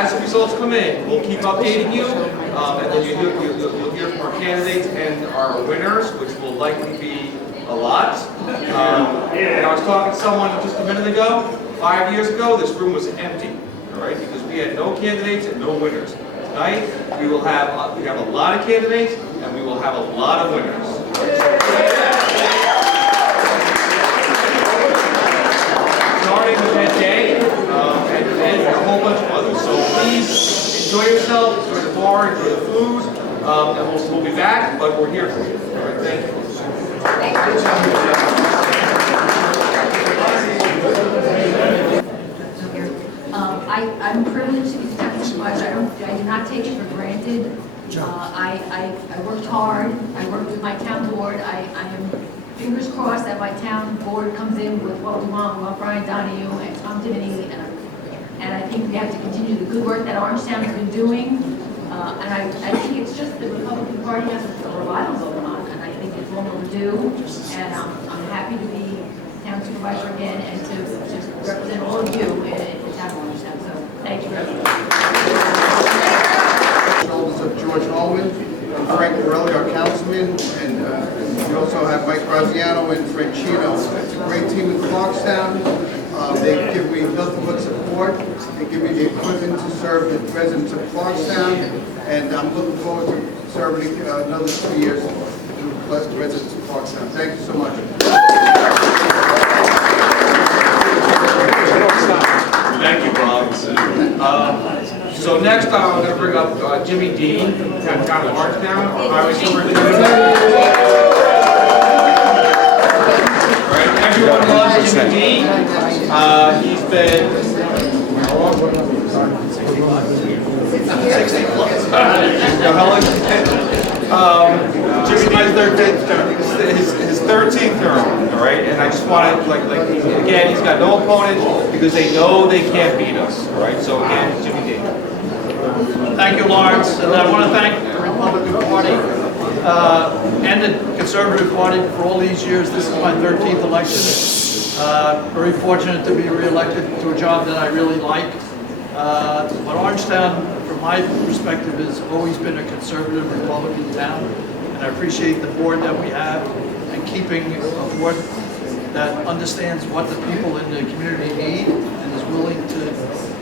as the results come in, we'll keep updating you, and then you'll hear from our candidates and our winners, which will likely be a lot. And I was talking to someone just a minute ago. 5 years ago, this room was empty, all right, because we had no candidates and no winners. Tonight, we have a lot of candidates, and we will have a lot of winners. Starting with Ed Day, and a whole bunch of others. So please enjoy yourself, enjoy the bar, enjoy the food, and we'll be back, but we're here for you. All right, thank you. I'm privileged to be the town supervisor. I do not take it for granted. I worked hard. I worked with my town board. I am fingers crossed that my town board comes in with what we want. We want Brian Donahue and Tom Timoney, and I think we have to continue the good work that Orangetown has been doing. And I think it's just the Republican Party has a revival going on, and I think it's long overdue. And I'm happy to be town supervisor again and to just represent all of you in the town of Orangetown. So thank you very much. Shoulders of George Holman and Frank Morelli, our councilman, and we also have Mike Graziano and Franchino. It's a great team in Clarkstown. They give me nothing but support. They give me the equipment to serve the residents of Clarkstown, and I'm looking forward to serving another 2 years to bless the residents of Clarkstown. Thank you so much. Thank you, Bob. So next, I'm going to bring up Jimmy Dean, town of Orangetown, our highway superintendent. Right, everyone loves Jimmy Dean. He's been 60 plus. Jimmy's his 13th term, all right? And I just want to, again, he's got no opponent because they know they can't beat us, all right? So again, Jimmy Dean. Thank you, Lawrence, and I want to thank the Republican Party and the Conservative Party for all these years. This is my 13th election. Very fortunate to be re-elected to a job that I really like. But Orangetown, from my perspective, has always been a conservative Republican town, and I appreciate the board that we have and keeping a board that understands what the people in the community need and is willing to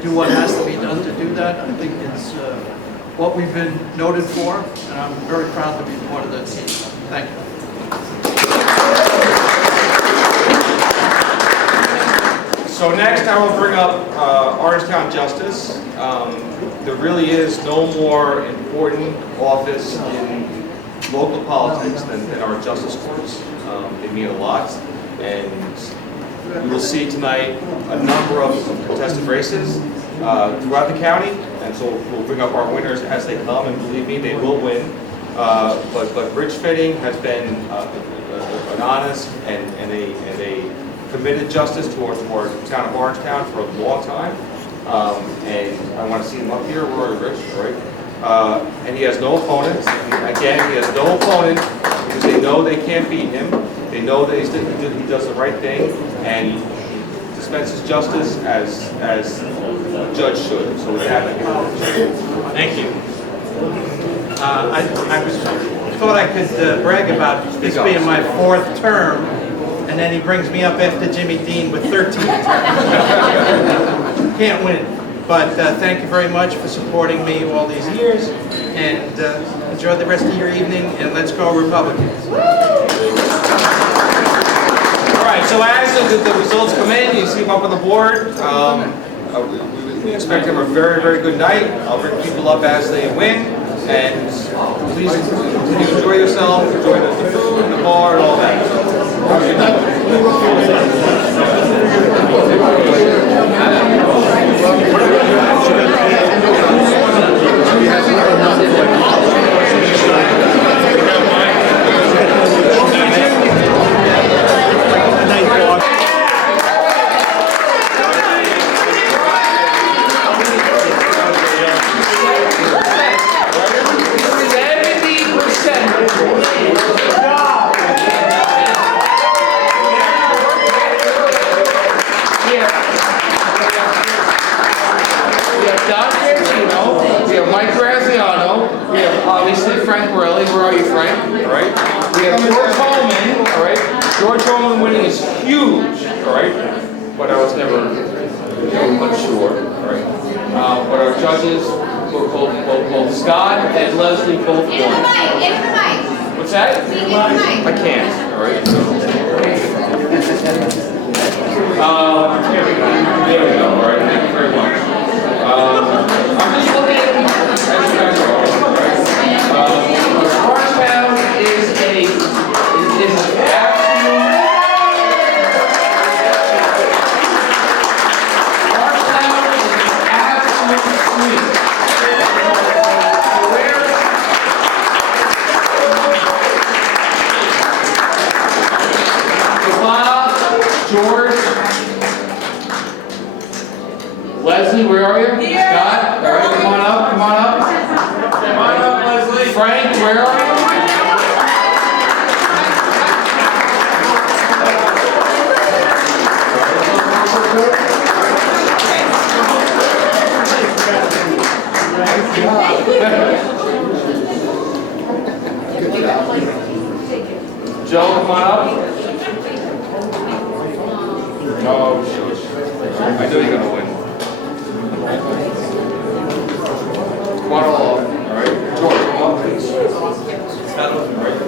do what has to be done to do that. I think it's what we've been noted for, and I'm very proud to be part of that team. Thank you. So next I will bring up Orangetown Justice. There really is no more important office in local politics than our justice courts. They mean a lot, and we will see tonight a number of contested races throughout the county, and so we'll bring up our winners as they come, and believe me, they will win. But Rich Fitting has been an honest and a committed justice towards our town of Orangetown for a long time, and I want to see him up here. Where are Rich? Right? And he has no opponent. Again, he has no opponent because they know they can't beat him. They know that he does the right thing, and he dispenses justice as a judge should. So with that, thank you. I thought I could brag about this being my 4th term, and then he brings me up after Jimmy Dean with 13 terms. Can't win. But thank you very much for supporting me all these years, and enjoy the rest of your evening, and let's go Republicans. all right. So as the results come in, you see them up on the board. We expect them a very, very good night. I'll bring people up as they win, and please continue to enjoy yourself, enjoy the food, and the bar, and all that. Have a good night. Doctor Mike Graziano, we have obviously Frank Borelli, where are you, Frank? All right. We have George Holman, all right. George Holman winning is huge, all right. But I was never unsure, all right. But our judges, both Scott and Leslie both won. Give him the mic. What's that? Give him the mic. I can't, all right. There we go, all right. Thank you very much. I'm just looking at Georgetown is an absolute. Georgetown is an absolute sweep. George, Leslie, where are you? Here. Scott, all right, come on up, come on up. Come on up, Leslie. Frank, where are you? Joe, come on up. Oh, shush. I know you're going to win. Come on all up. All right. George, come up, please. All right.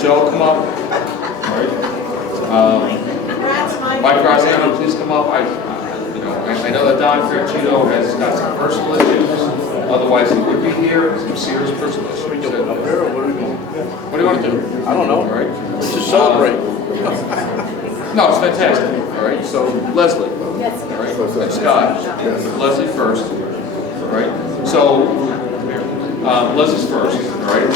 Joe, come up. All right. Mike Graziano, please come up. I know that Don Ferricino has got some personal issues. Otherwise, he would be here. Some serious personal issues. What do you want to do? I don't know. All right. Just celebrate. No, it's fantastic. All right, so Leslie. Yes. All right, and Scott. Yes. Leslie first. All right. So Leslie's first. All right.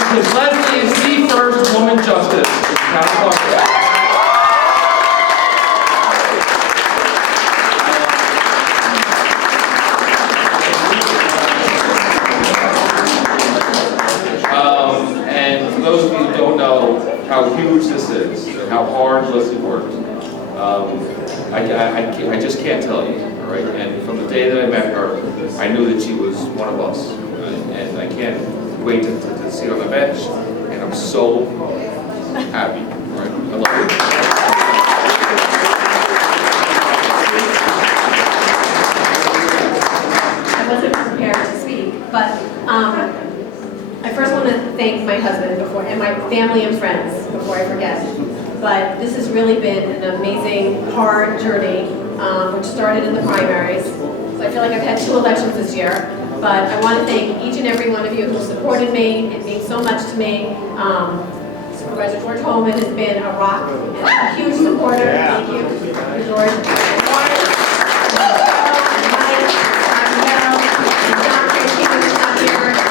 Because Leslie is the first woman justice in town of Rockland. How huge this is, and how hard Leslie worked. I just can't tell you, all right? And from the day that I met her, I knew that she was one of us. And I can't wait to see her on the bench, and I'm so happy, all right? I love her. I wasn't prepared to speak, but I first want to thank my husband and my family and friends before I forget. But this has really been an amazing, hard journey, which started in the primaries. So I feel like I've had 2 elections this year. But I want to thank each and every one of you who supported me. It means so much to me. Supervisor George Holman has been a rock and a huge supporter. Yeah. Thank you, George.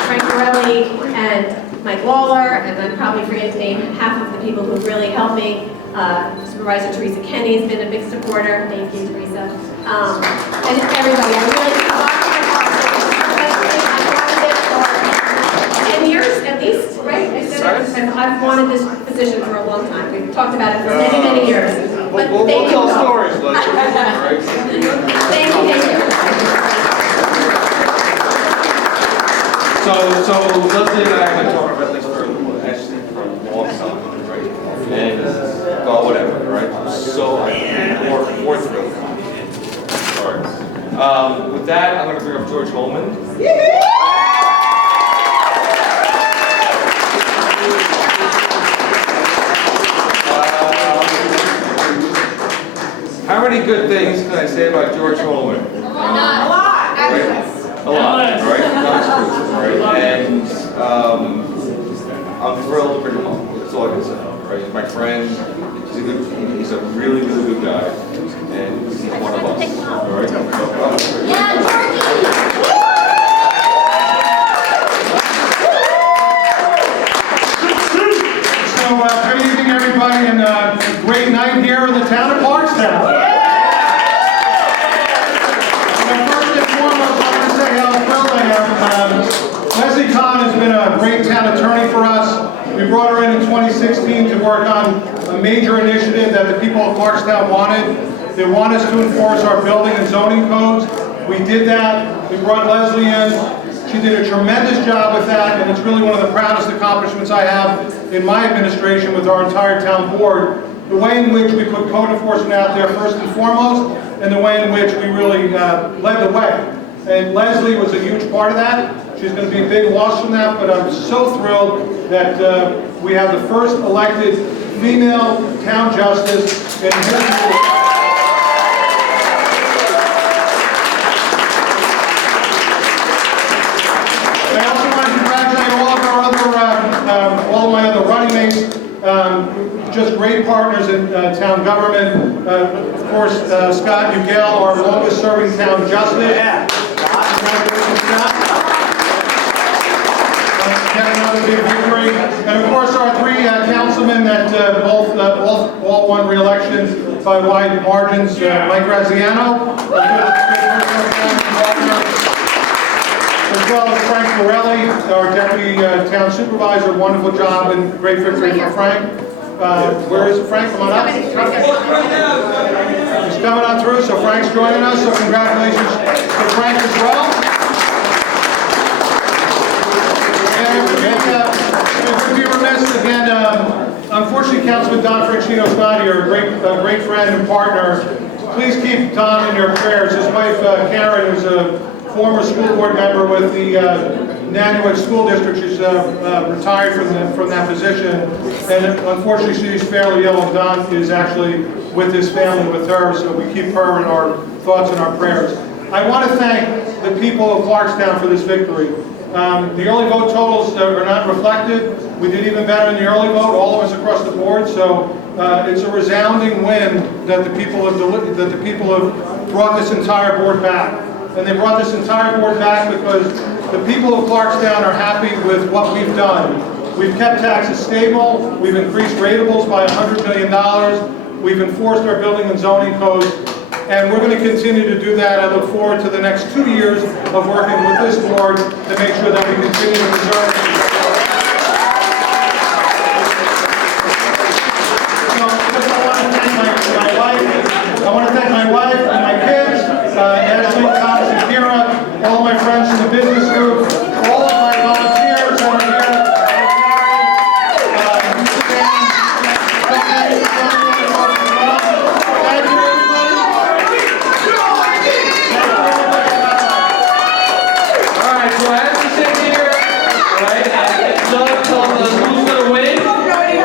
Frank Borelli and Mike Lawler, and I'm probably forgetting to name half of the people who really helped me. Supervisor Teresa Kenny has been a big supporter. Thank you, Teresa. And everybody, I really for 10 years at least, right? I've wanted this position for a long time. We've talked about it for many, many years. But we'll thank you. Tell stories, all right? Thank you. So Leslie and I have been talking about this for actually for a long time, right? And well, whatever, right? So more thrilled. All right. With that, I'm going to bring up George Holman. How many good things can I say about George Holman? A lot. Right? A lot, right? That's true, right? And I'm thrilled to bring him up. That's all I can say, right? He's my friend. He's a really, really good guy. And he's one of us, all right? Yeah, Georgie! So, good evening, everybody, and a great night here in the town of Clarkstown. First and foremost, I want to say how thrilled I am. Leslie Kahn has been a great town attorney for us. We brought her in 2016 to work on major initiative that the people of Clarkstown wanted. They want us to enforce our building and zoning codes. We did that. We brought Leslie in. She did a tremendous job with that, and it's really one of the proudest accomplishments I have in my administration with our entire town board. The way in which we put code enforcement out there first and foremost, and the way in which we really led the way. And Leslie was a huge part of that. She's going to be a big loss from that, but I'm so thrilled that we have the first elected female town justice in history. I also want to congratulate all of my other running mates, just great partners in town government. Of course, Scott Ugel, our longest serving town justice. Congratulations, Scott. Getting another big victory. And of course, our three councilmen that all won re-election by wide margins. Mike Graziano, as well as Frank Morelli, our deputy town supervisor. Wonderful job and great victory for Frank. Where is Frank? Come on up. He's coming on through, so Frank's joining us, so congratulations to Frank as well. And we'd be remiss again, unfortunately Councilman Don Francino's not here, a great friend and partner. Please keep Don in your prayers. His wife Karen, who's a former school board member with the Nanuet School District. She's retired from that position, and unfortunately she's fairly ill, and Don is actually with his family with her, so we keep her in our thoughts and our prayers. I want to thank the people of Clarkstown for this victory. The early vote totals are not reflected. We did even better in the early vote, all of us across the board, so it's a resounding win that the people have brought this entire board back. And they brought this entire board back because the people of Clarkstown are happy with what we've done. We've kept taxes stable, we've increased ratables by $100 million, we've enforced our building and zoning codes, and we're going to continue to do that. I look forward to the next 2 years of working with this board to make sure that we continue to preserve it. I want to thank my wife and my kids, Ashley, Thomas, and Kira, all my friends in the business group, all of my volunteers that are here. Thank you, everybody. All right, so as we sit here, right, and Doug tells us who's going to win,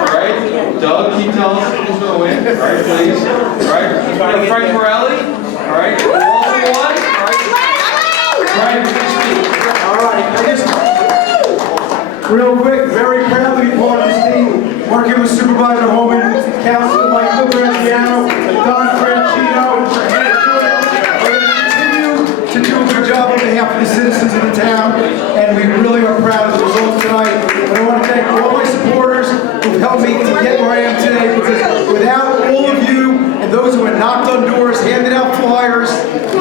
right? Doug, can you tell us who's going to win, right, please? All right, Frank Morelli, all right, who also won, all right? Brian, please speak. All right, I just, real quick, very proud to be part of this team, working with Supervisor Holman, Councilman Michael Graziano, and Don Francino. We're going to continue to do a good job on behalf of the citizens of the town, and we really are proud of the results tonight. And I want to thank all my supporters who've helped me to get where I am today, because without all of you and those who have knocked on doors, handed out flyers,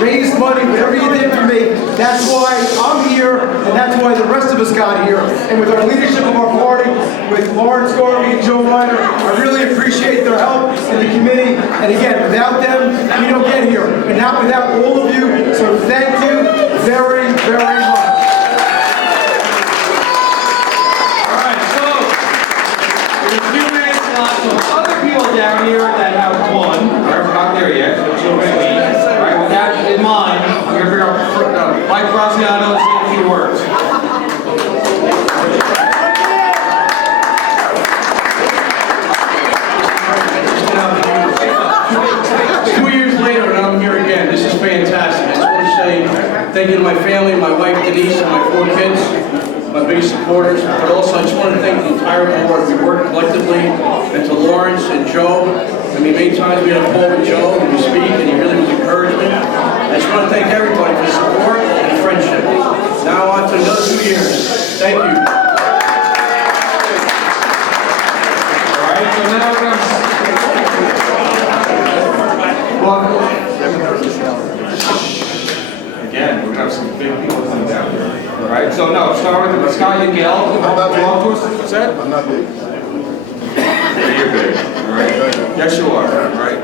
raised money, whatever you did for me, that's why I'm here, and that's why the rest of us got here. And with our leadership of our party, with Lawrence Garvey and Joe Reiner, I really appreciate their help in the committee. And again, without them, we don't get here. And not without all of you. So thank you very, very much. All right, so in a few minutes, some other people down here that have won, all right, we're not there yet, so chill with me. All right, with that in mind, we're going to bring up Mike Graziano to say a few words. 2 years later, and I'm here again. This is fantastic. I just want to say thank you to my family, my wife Denise, and my 4 kids, my biggest supporters. But also, I just want to thank the entire board. We worked collectively, and to Lawrence and Joe. I mean, many times we had a call with Joe, and we speak, and he really was encouragement. I just want to thank everybody for support and friendship. Now on to another 2 years. Thank you. All right, so now we're going to... Again, we're going to have some big people coming down here. All right, so no, start with Scott Ugel. What's that? I'm not big. You're big. All right. Yes, you are, right?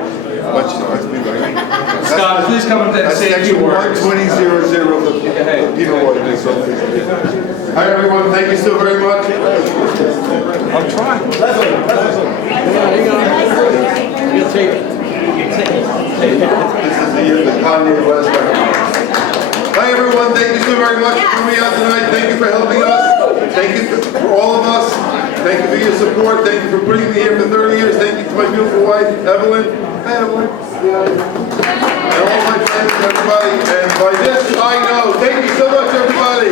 Scott, please come up and say a few words. 120.00 of the penal ordinance. Hi, everyone. Thank you so very much. I'm trying. You'll take it. This is the Kanye West record. Hi, everyone. Thank you so very much for coming out tonight. Thank you for helping us. Thank you for all of us. Thank you for your support. Thank you for putting me here for 30 years. Thank you to my beautiful wife, Evelyn. Hi, Evelyn. And all my friends and everybody. And by this, I know. Thank you so much, everybody.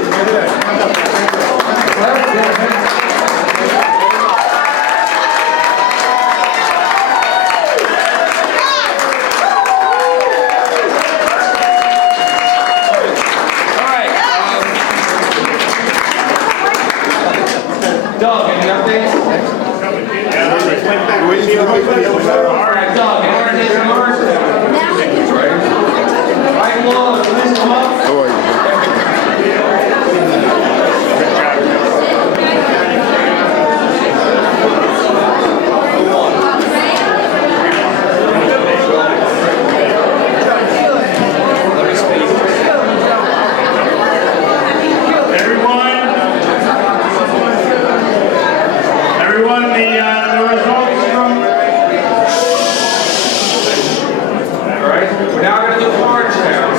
Doug, any updates? All right, Doug, any updates on ours? All right, Laura, please come up. Everyone, the results from... All right, we're now going to do Orange Town.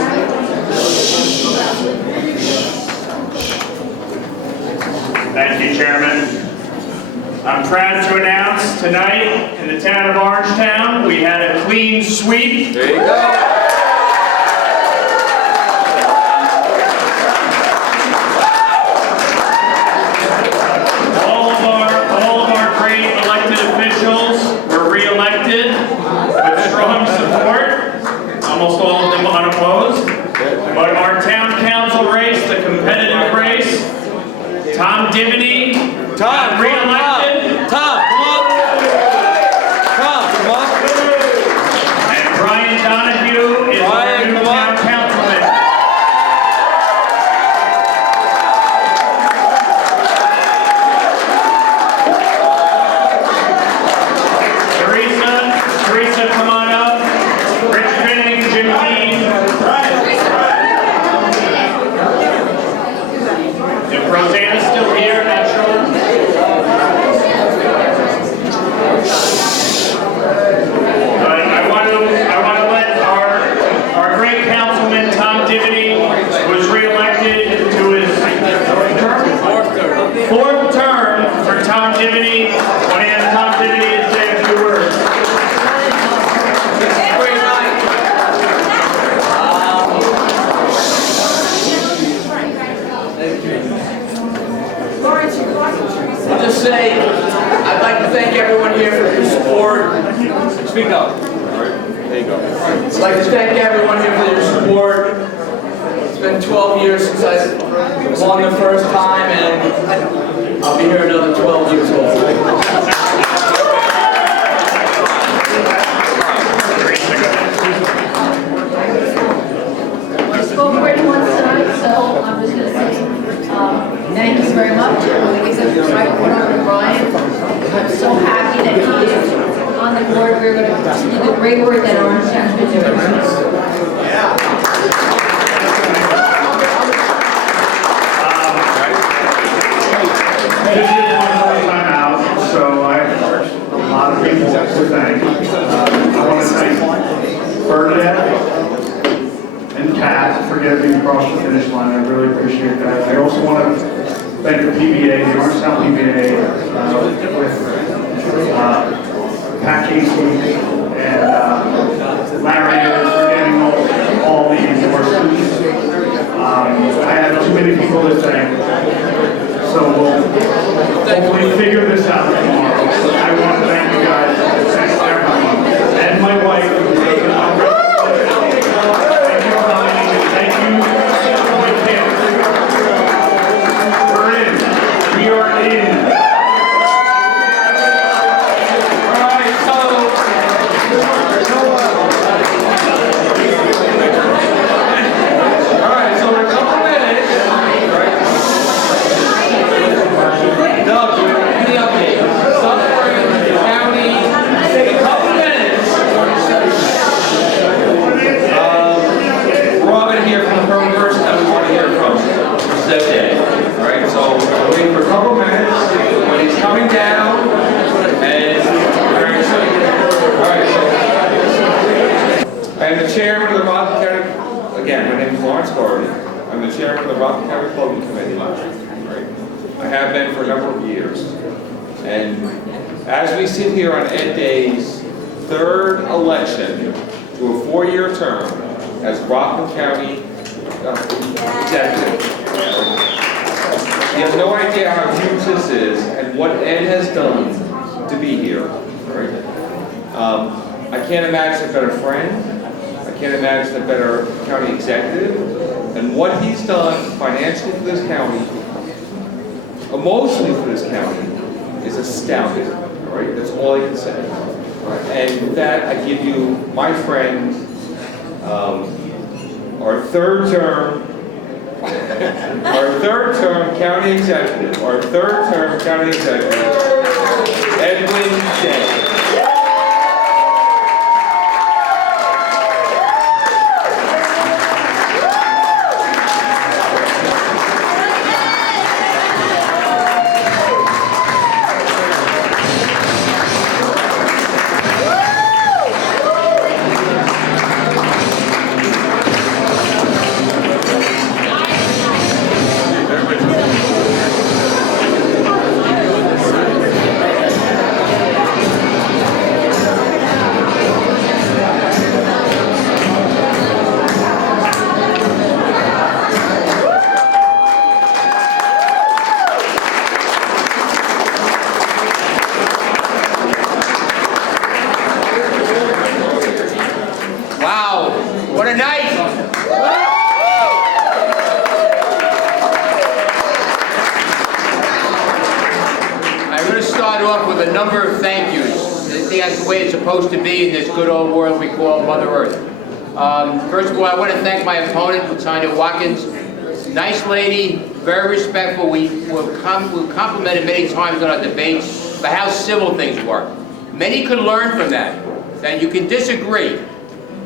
Thank you, Chairman. I'm proud to announce tonight in the town of Orangetown, we had a clean sweep. There you go. All of our great elected officials were re-elected with strong support, almost all of them unopposed. But our town council race, the competitive race, Tom Divney, got re-elected. Tom, come up. Tom, come up. And Brian Donahue is our new town councilman. Teresa, come on up. Rich Finning, Jim Dean. If Rosanna's still here, not sure. But I want to let our great councilman Tom Divney, who was re-elected to his fourth term for Tom Divney. I want to ask Tom Divney to say a few words. I'll just say, I'd like to thank everyone here for their support. Speak up. All right, there you go. I'd like to thank everyone here for their support. It's been 12 years since I won the first time, and I'll be here another 12 years old. I spoke already once tonight, so I'm just going to say thank you very much. I guess I was right over to Brian. I'm so happy that he is on the board. We're going to continue the great work that Orange Town's been doing. This is my first time out, so I have a lot of people to thank. I want to thank Bernadette and Pat for getting me across the finish line. I really appreciate that. I also want to thank the PBA, the Orangetown PBA, with Pat Casey and Larry for getting all the endorsements. I have too many people to thank, so we'll hopefully figure this out tomorrow. I want to thank you guys, thank everyone, and my wife. Thank you for coming. Thank you, my kids. We're in. We are in. All right, so in a couple minutes, right? Doug, any update? story. I'm the chairman of the Rockland County Republican Committee. Right? I have been for a number of years. And as we sit here on Ed Day's third election to a 4-year term as Rockland County executive, you have no idea how huge this is and what Ed has done to be here. Right? I can't imagine a better friend. I can't imagine a better county executive. And what he's done financially for this county, emotionally for this county, is astounding. All right? That's all I can say. And with that, I give you my friend, our third term county executive, Edwin Day. What a night! I'm going to start off with a number of thank yous. I think that's the way it's supposed to be in this good old world we call Mother Earth. First of all, I want to thank my opponent, Tanya Watkins. Nice lady, very respectful. We've complimented many times on our debates about how civil things work. Many could learn from that you can disagree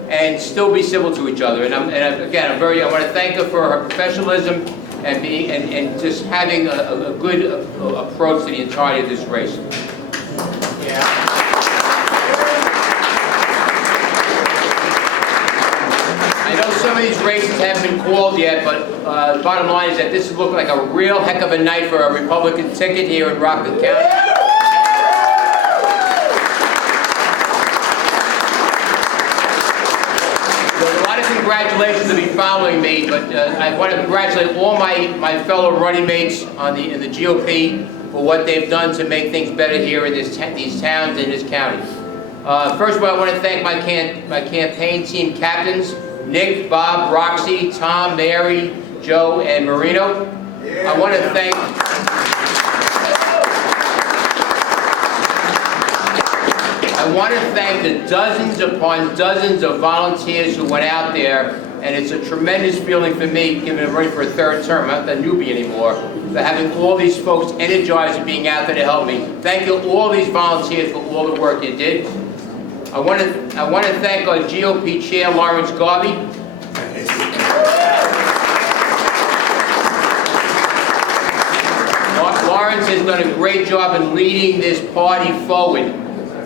and still be civil to each other. And again, I want to thank her for her professionalism and just having a good approach to the entirety of this race. Yeah. I know some of these races haven't been called yet, but the bottom line is that this is looking like a real heck of a night for a Republican ticket here in Rockland County. Congratulations to be following me, but I want to congratulate all my fellow running mates in the GOP for what they've done to make things better here in these towns and this county. First of all, I want to thank my campaign team captains, Nick, Bob, Roxy, Tom, Mary, Joe, and Marino. I want to thank the dozens upon dozens of volunteers who went out there, and it's a tremendous feeling for me, given I'm running for a third term, I'm not the newbie anymore, for having all these folks energized and being out there to help me. Thank you, all these volunteers, for all the work you did. I want to thank our GOP chair, Lawrence Garvey. Lawrence has done a great job in leading this party forward.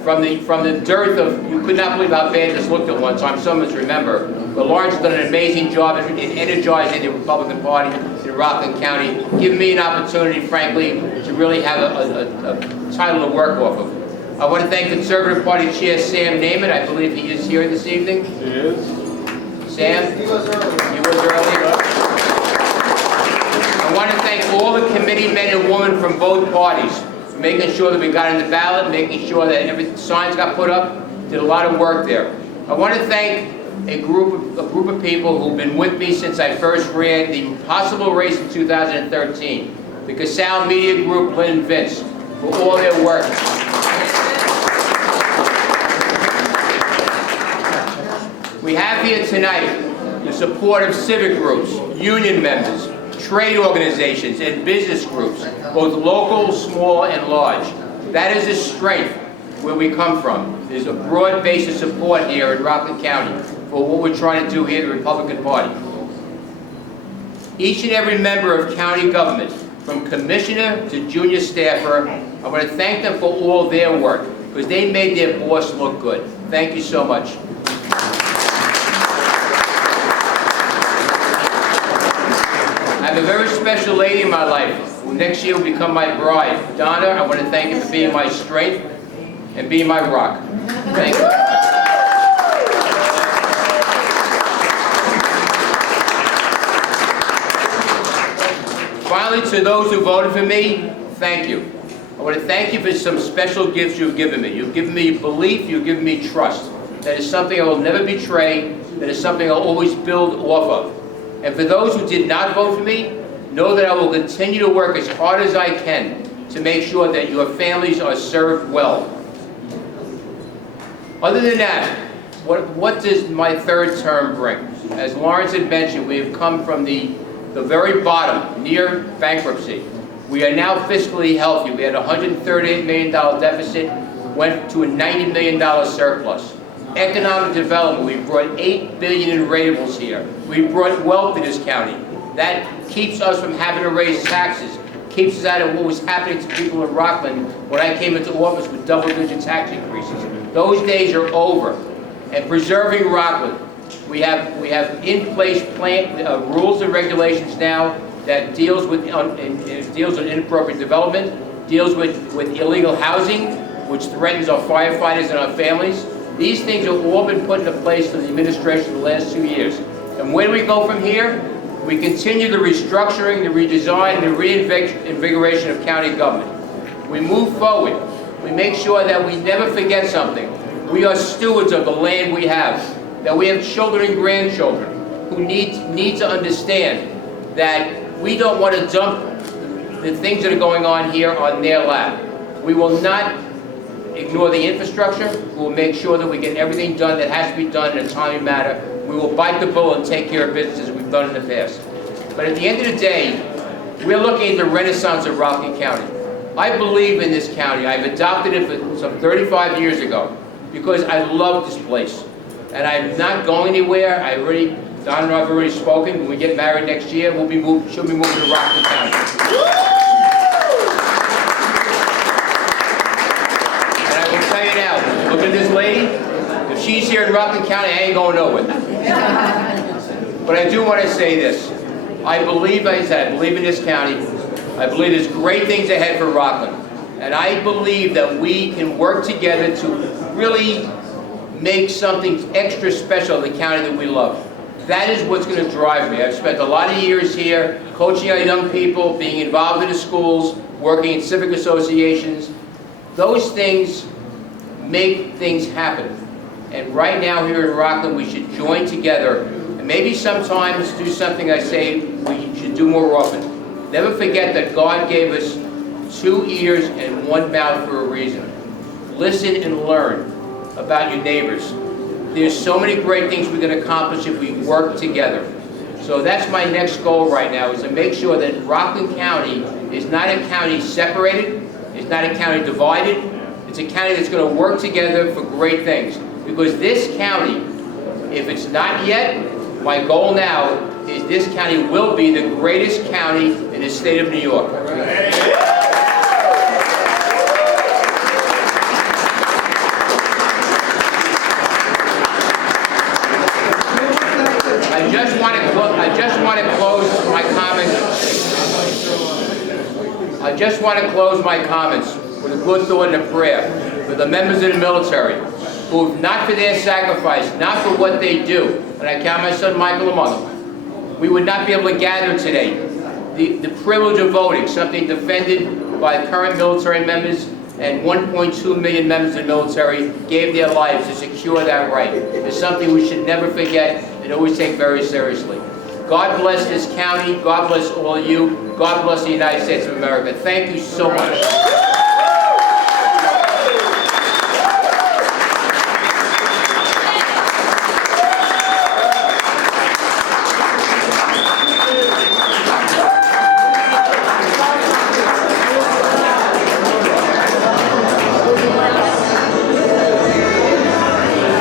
From the dearth of, you could not believe how bad this looked at one time, some of us remember. But Lawrence has done an amazing job in energizing the Republican Party in Rockland County, giving me an opportunity, frankly, to really have a title to work off of. I want to thank Conservative Party Chair Sam Naiman. I believe he is here this evening. He is. Sam? He was earlier. He was earlier. I want to thank all the committee men and women from both parties, making sure that we got in the ballot, making sure that every signs got put up, did a lot of work there. I want to thank a group of people who've been with me since I first ran the impossible race in 2013. The Casal Media Group, Lynn and Vince, for all their work. We have here tonight the support of civic groups, union members, trade organizations, and business groups, both local, small, and large. That is a strength where we come from. There's a broad base of support here in Rockland County for what we're trying to do here in the Republican Party. Each and every member of county government, from commissioner to junior staffer, I want to thank them for all their work, because they made their boss look good. Thank you so much. have a very special lady in my life who next year will become my bride. Donna, I want to thank you for being my strength and being my rock. Thank you. Finally, to those who voted for me, thank you. I want to thank you for some special gifts you've given me. You've given me belief, you've given me trust. That is something I will never betray. That is something I'll always build off of. And for those who did not vote for me, know that I will continue to work as hard as I can to make sure that your families are served well. Other than that, what does my third term bring? As Lawrence had mentioned, we have come from the very bottom, near bankruptcy. We are now fiscally healthy. We had a $138 million deficit, went to a $90 million surplus. Economic development, we brought $8 billion in rateables here. We brought wealth to this county. That keeps us from having to raise taxes, keeps us out of what was happening to people in Rockland when I came into office with double-digit tax increases. Those days are over. And preserving Rockland, we have in place rules and regulations now that deals with inappropriate development, deals with illegal housing, which threatens our firefighters and our families. These things have all been put into place through the administration the last 2 years. And where do we go from here? We continue the restructuring, the redesign, and the reinvigoration of county government. We move forward. We make sure that we never forget something. We are stewards of the land we have, that we have children and grandchildren who need to understand that we don't want to dump the things that are going on here on their lap. We will not ignore the infrastructure. We will make sure that we get everything done that has to be done in a timely manner. We will bite the bullet and take care of business as we've done in the past. But at the end of the day, we're looking at the renaissance of Rockland County. I believe in this county. I've adopted it for some 35 years ago because I love this place. And I'm not going anywhere. Don and I have already spoken. When we get married next year, she'll be moving to Rockland County. And I will tell you now, look at this lady. If she's here in Rockland County, I ain't going nowhere. But I do want to say this. I believe, like I said, I believe in this county. I believe there's great things ahead for Rockland. And I believe that we can work together to really make something extra special in the county that we love. That is what's going to drive me. I've spent a lot of years here coaching our young people, being involved in the schools, working in civic associations. Those things make things happen. And right now here in Rockland, we should join together and maybe sometimes do something I say we should do more often. Never forget that God gave us 2 ears and 1 mouth for a reason. Listen and learn about your neighbors. There's so many great things we can accomplish if we work together. So that's my next goal right now, is to make sure that Rockland County is not a county separated, it's not a county divided, it's a county that's going to work together for great things. Because this county, if it's not yet, my goal now is this county will be the greatest county in the state of New York. I just want to close my comments with a good thought and a prayer for the members of the military, who, not for their sacrifice, not for what they do, and I count my son Michael among them, we would not be able to gather today. The privilege of voting, something defended by current military members, and 1.2 million members of the military gave their lives to secure that right. It's something we should never forget and always take very seriously. God bless this county. God bless all of you. God bless the United States of America. Thank you so much.